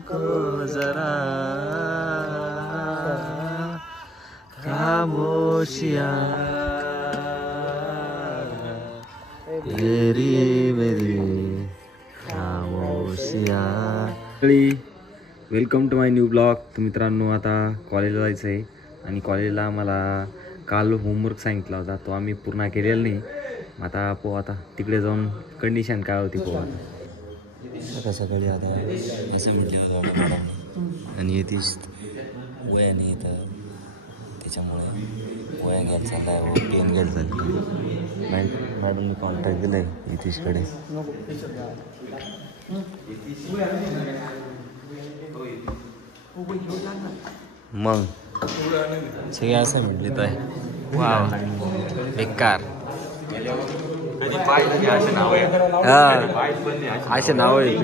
हमको जरा खामोशियाँ तेरी मेरी खामोशियाँ. Welcome to my new blog. तर मित्रांनो आता कॉलेजला जायचं आहे आणि कॉलेजला आम्हाला काल होमवर्क सांगितला होता, तो आम्ही पूर्ण केलेला नाही. आता आता तिकडे जाऊन कंडिशन काय होती आता सकाळी आता असं म्हटलं होतं मॅडम आणि येतीस वया नाही येतं त्याच्यामुळे वया घ्यायला चालला आहे व पेन घ्यायला चाललं. मॅडमने कॉन्टॅक्ट दिलं आहे यतीशकडे. मग सगळे असं म्हटले तर वा बेकार असे नाव आहे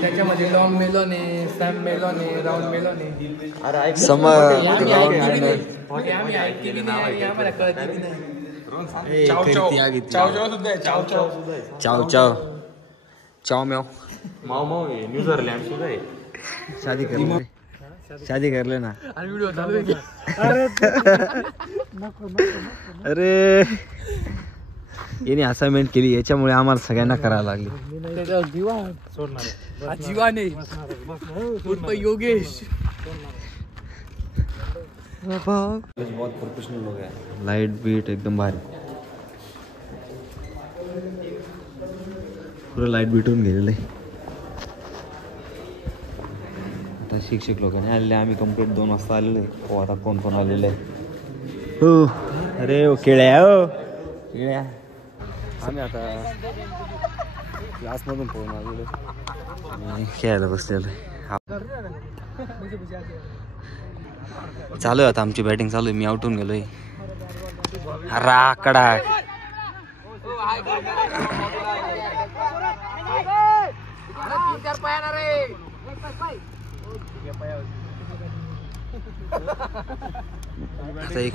त्याच्यामध्ये लॉंग मेलोन आहे, सॅम मेलोन आहे, राऊंड मेलोन आहे. समर चाव चाव चाव म्याव माव माव आहे. न्यूझीलैंड सुद्धा आहे. शादी कर लेना. अरे याने असाइनमेंट केली याच्यामुळे आम्हाला सगळ्यांना करायला लागली. जीवाने योगेश बहुत प्रोफेशनल लोग हैं. लाइट बीट एकदम भारी. पुरं लाईट बीटून गेलेलं आहे. आता शिक्षक लोकांनी आलेले, आम्ही कंप्लीट 2 वाजता आलेलो आहे. हो आता कोण कोण आलेलं आहे. हो अरे ओ केळ्या हो केळ्या. आम्ही आता क्लासमधून पोहून आलेलो आणि खेळायला बसलेलो आहे. चालू आहे आता आमची बॅटिंग चालू आहे. मी आउट होऊन गेलोय. राकडा आता एक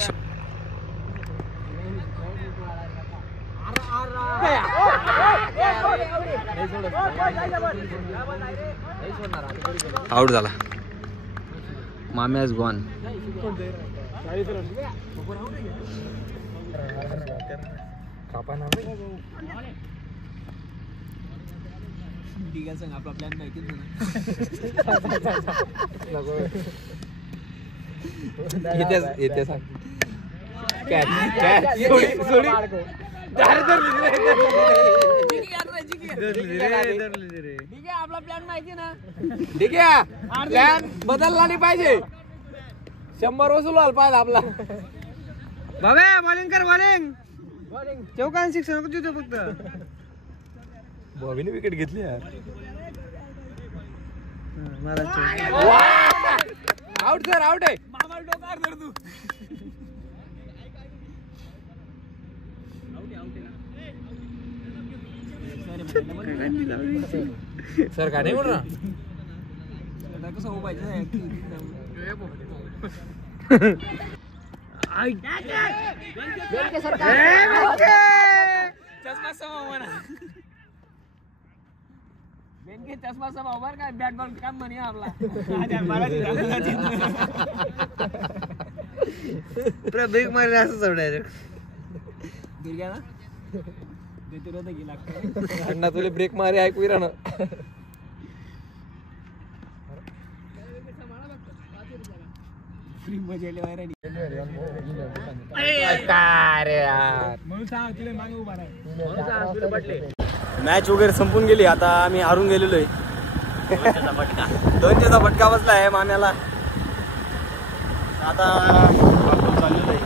आउट झाला. मामी हॅज गॉन. आपला प्लॅन माहितीच येते सांग. आपला प्लॅन माहिती ना. ठीक आहे प्लॅन बदलला नाही पाहिजे. 100 वसूल व्हायला पाहिजे आपला. बाबा बॉलिंग कर बॉलिंग. चौकान शिक्षण नको देतो फक्त. बॉबीने विकेट घेतली यार. आउट सर आउट आहे. सर का नाही म्हणा कसं हो पाहिजे. चष्मा समोर म्हणा. बेनके चष्मा समोर बर काय बॅट बॉल काम म्हणे आपला. ब्रेक मारले असं डायरेक्ट गिरग्या ना अण्णा तुले ब्रेक मारे ऐकू ना. मॅच वगैरे संपून गेली. आता आम्ही हारून गेलेलो आहे. 2चा फटका बसला आहे माम्याला. आता चाललेलो आहे.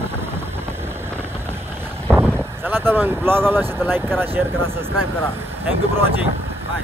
चला तर मग ब्लॉग आला असेल तर लाईक करा, शेअर करा, सबस्क्राईब करा. Thank you for watching. बाय.